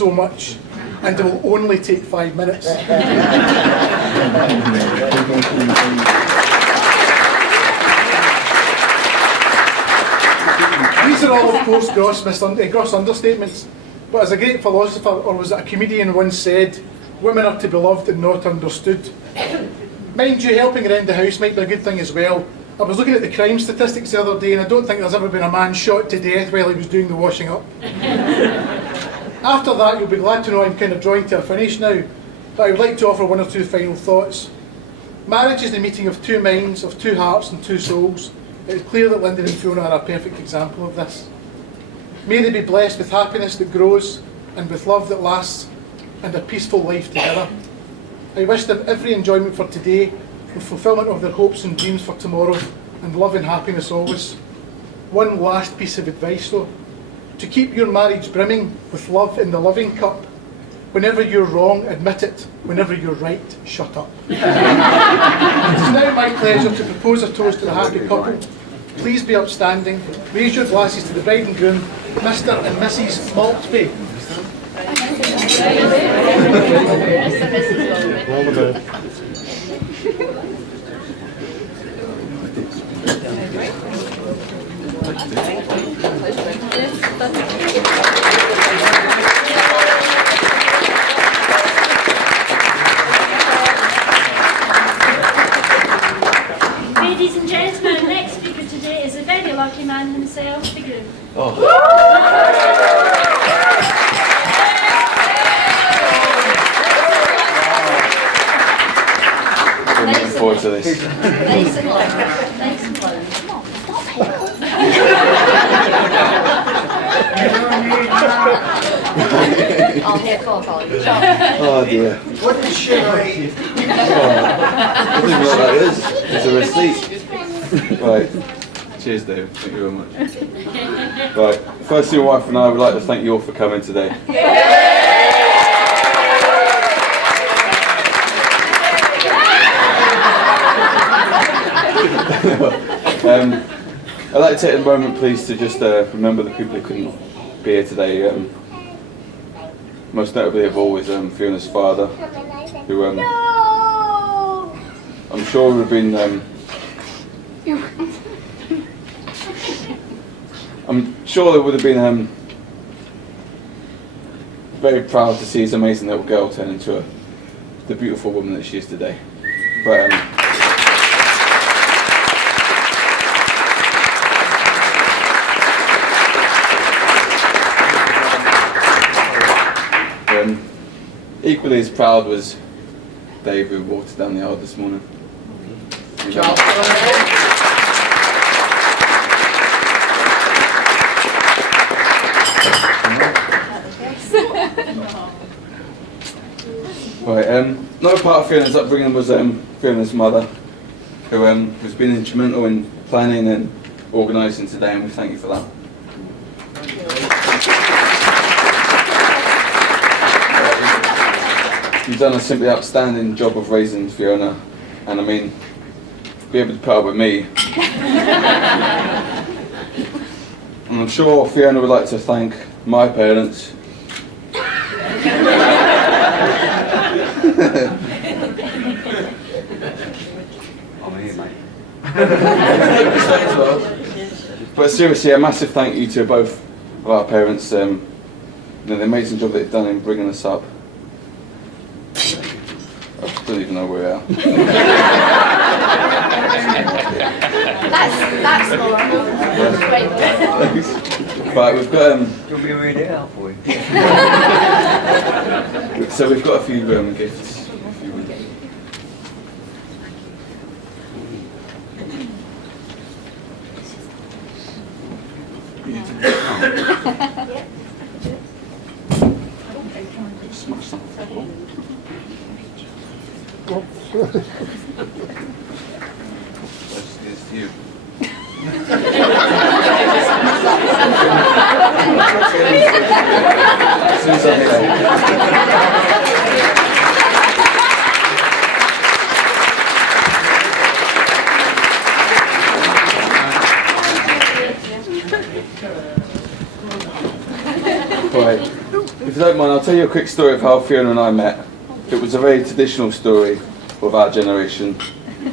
so much, and it will only take 5 minutes. These are all, of course, gross understatements, but as a great philosopher, or was it a comedian, once said, women are to be loved and not understood. Mind you, helping around the house might be a good thing as well. I was looking at the crime statistics the other day, and I don't think there's ever been a man shot to death while he was doing the washing up. After that, you'll be glad to know I'm kind of drawing to a finish now, but I would like to offer one or two final thoughts. Marriage is the meeting of two minds, of two hearts and two souls. It is clear that Lyndon and Fiona are a perfect example of this. May they be blessed with happiness that grows, and with love that lasts, and a peaceful life together. I wish them every enjoyment for today, with fulfilment of their hopes and dreams for tomorrow, and love and happiness always. One last piece of advice though: to keep your marriage brimming with love in the loving cup. Whenever you're wrong, admit it. Whenever you're right, shut up. It is now my pleasure to propose a toast to the happy couple. Please be upstanding. Raise your glasses to the bride and groom, Mr. and Mrs. Maltby. All the best. Ladies and gentlemen, the next speaker today is a very lucky man himself, the groom. I'm looking forward to this. Nice and low. Nice and low. Come on, stop Oh, here, go on, Colin. Oh dear. What is shit I eat? I don't even know what that is. It's a receipt. Right. Cheers, Dave. Thank you very much. Right. Firstly, my wife and I would like to thank you all for coming today. I'd like to take a moment, please, to just remember the people who couldn't be here today. Most notably of all is Fiona's father, who I'm sure would have been I'm sure they would have been very proud to see his amazing little girl turn into the beautiful woman that she is today. But equally as proud was Dave, who walked down the aisle this morning. Right, another part of Fiona's upbringing was Fiona's mother, who has been instrumental in planning and organising today, and we thank you for that. You've done a simply outstanding job of raising Fiona, and I mean, be able to put up with me. And I'm sure Fiona would like to thank my parents. But seriously, a massive thank you to both of our parents. The amazing job they've done in bringing us up. I don't even know where we are. That's normal. Right, we've got Do you want me to read it out for you? so we've got a few gifts. It's you. Right. If you don't mind, I'll tell you a quick story of how Fiona and I met. It was a very traditional story of our generation.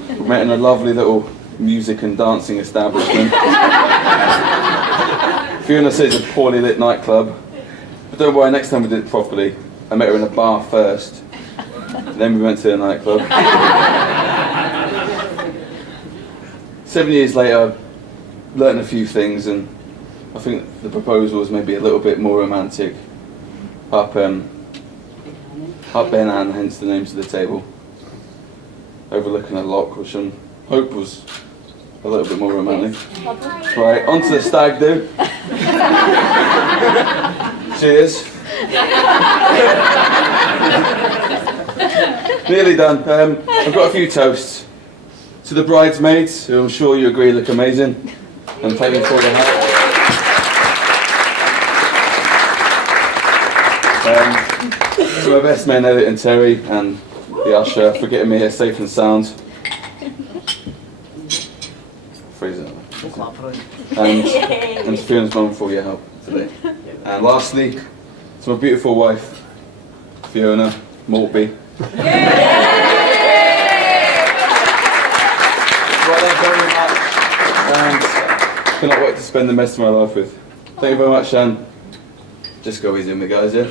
We met in a lovely little music and dancing establishment. Fiona says a poorly lit nightclub. But don't worry, next time we did it properly. I met her in a bar first. Then we went to the nightclub. 7 years later, I learned a few things, and I think the proposal was maybe a little bit more romantic. Up Ben Ann, hence the names of the table. Overlooking a lock, which I hope was a little bit more romantic. Right, on to the stag do. Cheers. Nearly done. I've got a few toasts. To the bridesmaids, who I'm sure you agree look amazing, and thank you for the hat. To my best men, Elliot and Terry, and the usher, for getting me here safe and sound. Freeze it. And to Fiona's mum for all your help today. And lastly, to my beautiful wife, Fiona Maltby. Well, thank you very much, and cannot wait to spend the rest of my life with. Thank you very much, and just go easy on me, guys, yeah?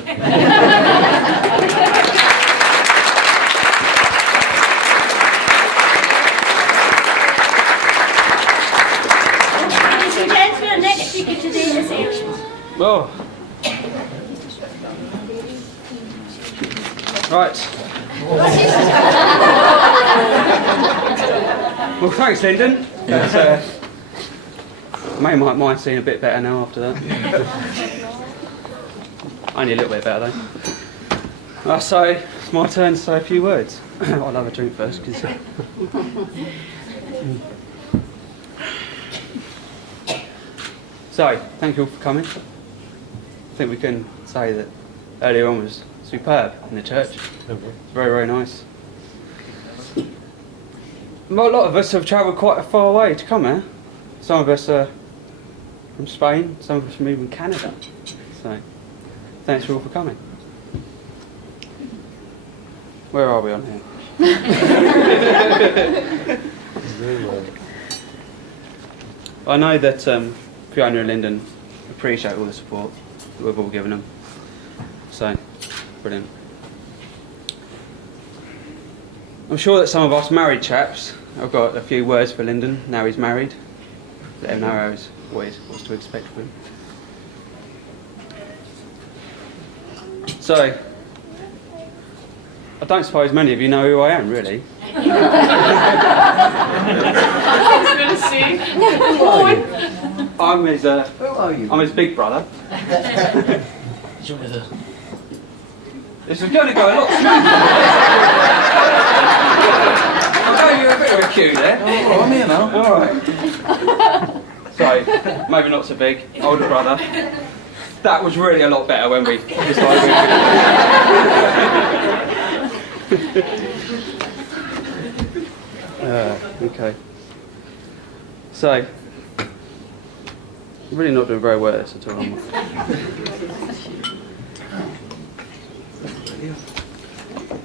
Ladies and gentlemen, the next speaker today is Elliot. Oh. Right. Well, thanks, Lyndon. That's, might mind seeing a bit better now after that. Only a little bit better though. So it's my turn to say a few words. I'll have a drink first. So, thank you all for coming. I think we can say that earlier on was superb in the church. It's very, very nice. Well, a lot of us have travelled quite a far way to come here. Some of us are from Spain, some of us from even Canada. So, thanks you all for coming. Where are we on here? I know that Fiona and Lyndon appreciate all the support that we've all given them. So, brilliant. I'm sure that some of us married chaps have got a few words for Lyndon now he's married. Let him know what's to expect from him. So, I don't suppose many of you know who I am, really. I'm his. Who are you? I'm his big brother. This is going to go a lot smoother. I gave you a bit of a cue there. Oh, I'm here now. All right. So, maybe not so big. Older brother. That was really a lot better when we decided. Okay. So, I'm really not doing very well at this at all. am I?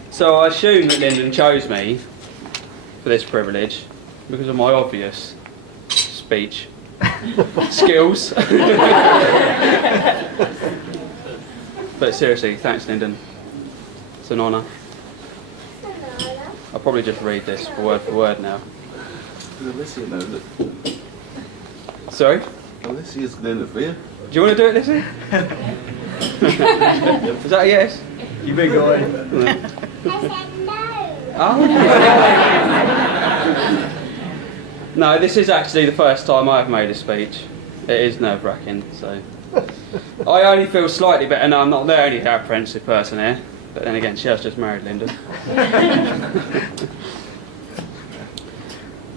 So I assume that Lyndon chose me for this privilege because of my obvious speech skills. But seriously, thanks Lyndon. It's an honour. I'll probably just read this for word now. Alicia knows it. Sorry? Alicia's doing it for you. Do you want to do it, Lizzie? Is that a yes? You big guy. Oh. No, this is actually the first time I've made a speech. It is nerve-wracking, so... I only feel slightly better now I'm not the only apprehensive person here. But then again, she has just married Lyndon.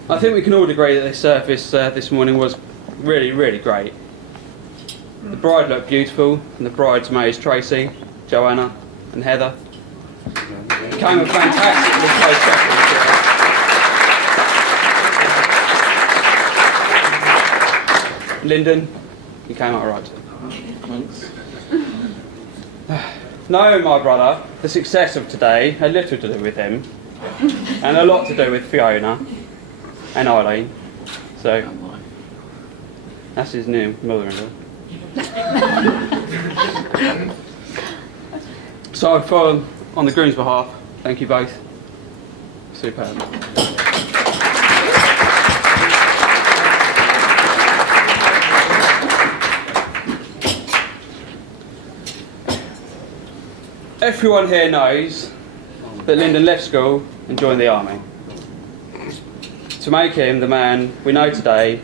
I think we can all agree that this service this morning was really, really great. The bride looked beautiful, and the bridesmaids, Tracy, Joanna and Heather, came a fantastically close second. Lyndon, you came out alright too. Thanks. Knowing my brother, the success of today had little to do with him, and a lot to do with Fiona and Eileen. So, that's his new mother-in-law. So, on the groom's behalf, thank you both. Superb. Everyone here knows that Lyndon left school and joined the army to make him the man we know today,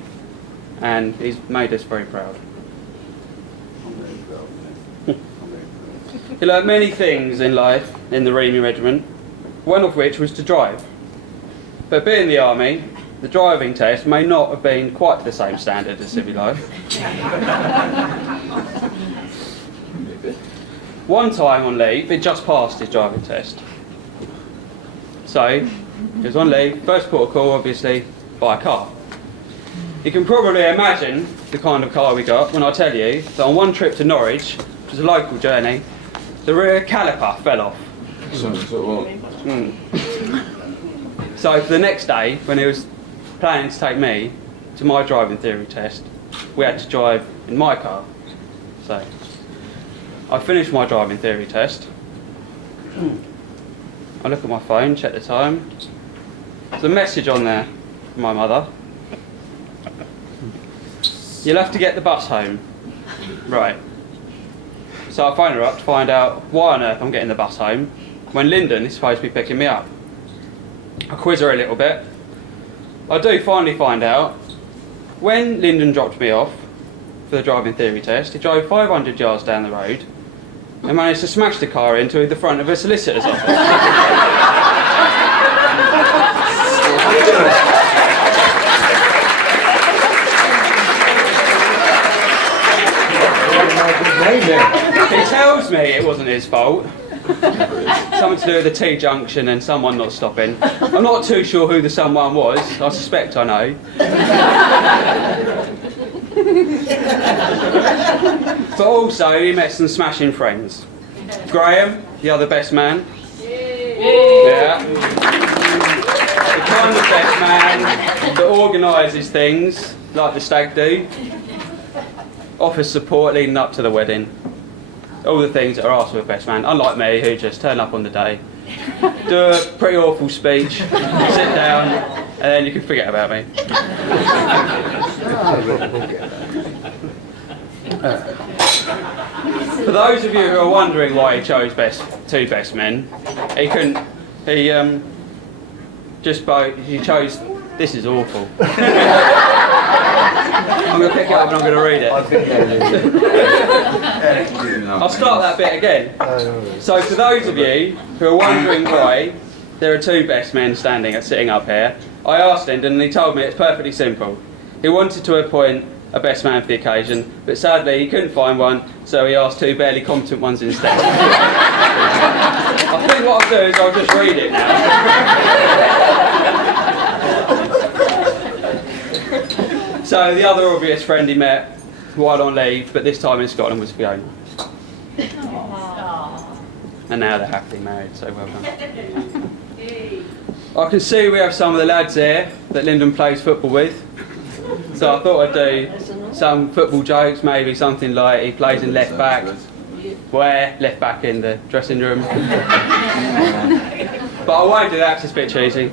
and he's made us very proud. He learned many things in life in the Reamy Regiment, one of which was to drive. But being in the army, the driving test may not have been quite to the same standard as civil life. One time on leave, he just passed his driving test. So, he was on leave, first port of call, obviously, by a car. You can probably imagine the kind of car we got when I tell you that on one trip to Norwich, which was a local journey, the rear caliper fell off. So for the next day, when he was planning to take me to my driving theory test, we had to drive in my car. So I finished my driving theory test. I look at my phone, check the time. There's a message on there from my mother. You'll have to get the bus home. Right. So I phone her up to find out why on earth I'm getting the bus home when Lyndon is supposed to be picking me up. I quiz her a little bit. I do finally find out when Lyndon dropped me off for the driving theory test, he drove 500 yards down the road and managed to smash the car into the front of a solicitor's office. He tells me it wasn't his fault. Something to do with the T-junction and someone not stopping. I'm not too sure who the someone was. I suspect I know. But also he met some smashing friends. Graham, the other best man. Yeah. The kind of best man that organises things like the stag do. Offers support leading up to the wedding. All the things that are asked of a best man, unlike me who just turn up on the day, do a pretty awful speech, sit down, and then you can forget about me. For those of you who are wondering why he chose two best men, he chose, this is awful. I'm going to pick it up and I'm going to read it. I'll start that bit again. So for those of you who are wondering why there are two best men sitting up here, I asked Lyndon and he told me it's perfectly simple. He wanted to appoint a best man for the occasion, but sadly he couldn't find one, so he asked two barely competent ones instead. I think what I'll do is I'll just read it now. So the other obvious friend he met while on leave, but this time in Scotland, was Fiona. And now they're happily married, so well done. I can see we have some of the lads here that Lyndon plays football with. So I thought I'd do some football jokes, maybe something like he plays in left back. Where? Left back in the dressing room. But I won't do that because it's a bit cheesy.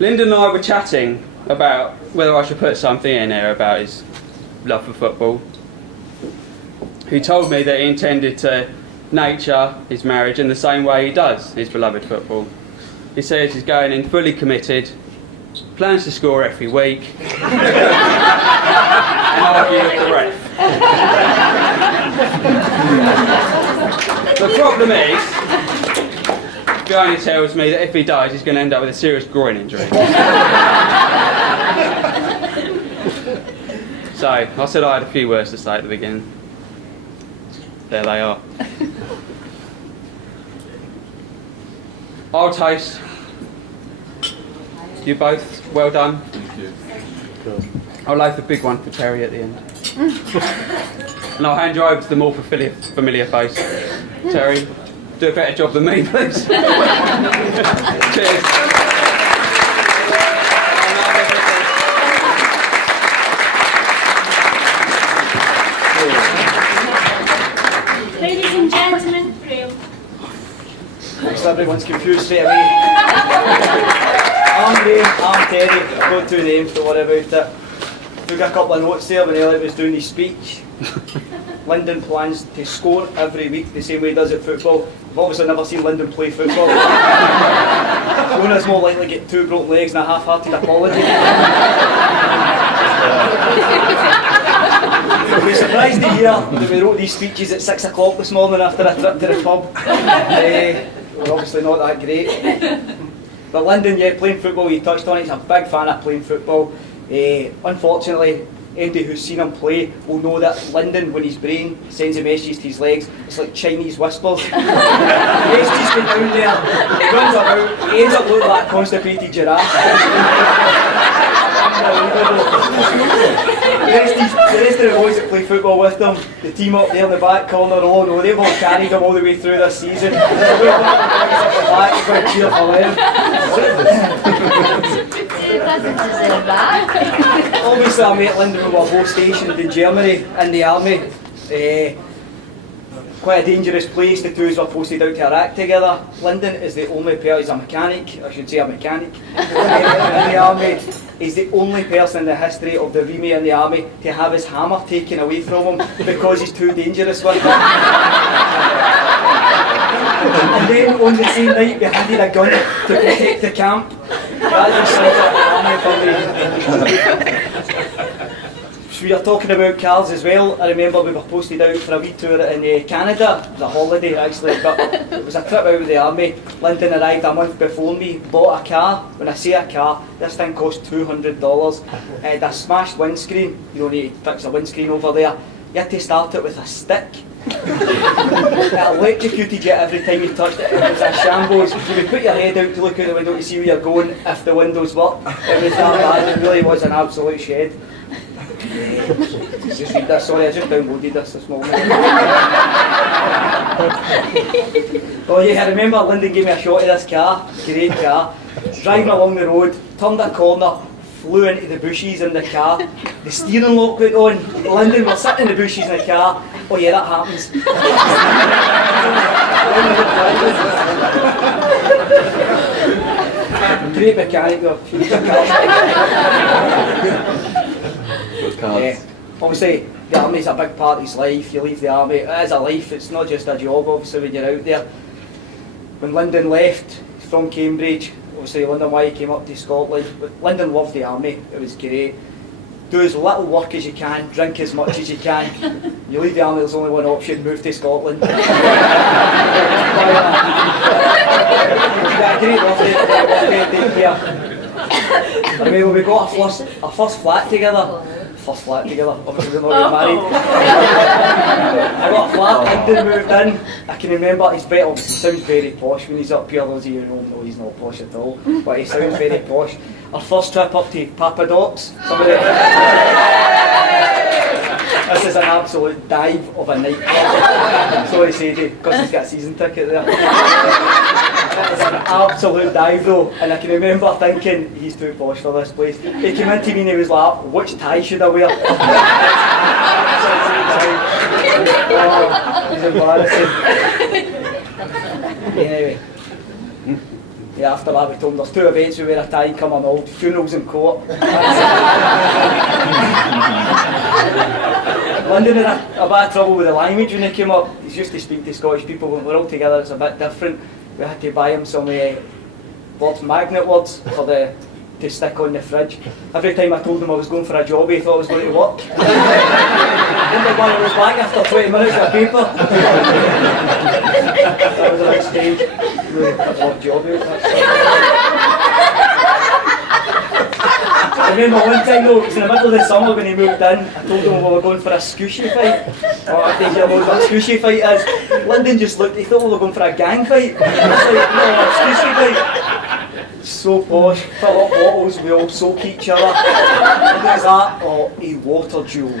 Lyndon and I were chatting about whether I should put something in here about his love for football. He told me that he intended to nurture his marriage in the same way he does his beloved football. He says he's going in fully committed, plans to score every week, and argue with the ref. The problem is, Fiona tells me that if he does, he's going to end up with a serious groin injury. So, I said I had a few words to say at the beginning. There they are. I'll taste. You both, well done. Thank you. I'll load the big one for Terry at the end. And I'll hand you over to the more familiar face. Terry, do a better job than me, please. Cheers. Ladies and gentlemen, Grail. So everyone's confused straight away. I'm Ray, I'm Terry, I've got two names, don't worry about it. Took a couple of notes there when Elliot was doing his speech. Lyndon plans to score every week the same way he does at football. I've obviously never seen Lyndon play football. Fiona's more likely to get 2 broken legs and a half-hearted apology. You'll be surprised to hear that we wrote these speeches at 6 o'clock this morning after a trip to the pub. We're obviously not that great. But Lyndon, yeah, playing football, you touched on it, he's a big fan of playing football. Unfortunately, anybody who's seen him play will know that Lyndon, when his brain sends a message to his legs, it's like Chinese whispers. He's just been down there, he runs about, he ends up looking like a constipated giraffe. The rest of the boys that play football with them, the team up there in the back corner, oh no, they've all carried him all the way through this season. There's a wee lot of boys up the back, you've got to cheer for It doesn't deserve that. Obviously, I met Lyndon when we were both stationed in Germany in the army. Quite a dangerous place. The two of us were posted out to Iraq together. Lyndon is the only person, he's a mechanic, I should say a mechanic, in the army. He's the only person in the history of the Remy in the army to have his hammer taken away from him because he's too dangerous with it. And then on the same night we handed a gun to protect the camp. That just sounds like an army for me. So we are talking about cars as well. I remember we were posted out for a wee tour in Canada. It was a holiday actually, but it was a trip out with the army. Lyndon arrived a month before me, bought a car. When I say a car, this thing cost $200. It had a smashed windscreen. You don't need to fix a windscreen over there. You had to start it with a stick. It electrocuted you every time you touched it. It was a shambles. You would put your head out to look out the window to see where you're going if the windows worked. It was that bad. It really was an absolute shed. Just read this, sorry, I just downloaded this morning. Oh yeah, I remember Lyndon gave me a shot of this car, great car. Driving along the road, turned a corner, flew into the bushes in the car. The steering lock went on. Lyndon was sitting in the bushes in the car. Oh yeah, that happens. Great mechanic though. Obviously, the army's a big part of his life. You leave the army, it is a life, it's not just a job obviously when you're out there. When Lyndon left from Cambridge, obviously London why he came up to Scotland, but Lyndon loved the army, it was great. Do as little work as you can, drink as much as you can. You leave the army, there's only one option, move to Scotland. Great I mean, we got our first flat together. Obviously we're not even married. I got a flat, Lyndon moved in. I can remember, he sounds very posh when he's up here, those of you who know he's not posh at all, but he sounds very posh. Our first trip up to Papadocks, this is an absolute dive of a nightclub. Sorry Sadie, because he's got a season ticket there. It was an absolute dive though, and I can remember thinking, he's too posh for this place. He came in to me and he was like, which tie should I wear? Oh, it's embarrassing. Anyway. Yeah, after that we told him there's 2 events we wear a tie and come on old, funerals and court. Lyndon had a bit of trouble with the language when he came up. He's used to speak to Scottish people. When we're all together it's a bit different. We had to buy him some words, magnet words to stick on the fridge. Every time I told him I was going for a job he thought I was going to work. Then when I was back after 20 minutes with a paper. That was a bit strange. Really put what job out. I remember one time though, it was in the middle of the summer when he moved in, I told him we were going for a scooshy fight. Oh, I think you know what a scooshy fight is. Lyndon just looked, he thought we were going for a gang fight. I was like, no, a scooshy fight. So posh, fill up bottles, we all soak each other. And there's that, oh, a water jewel.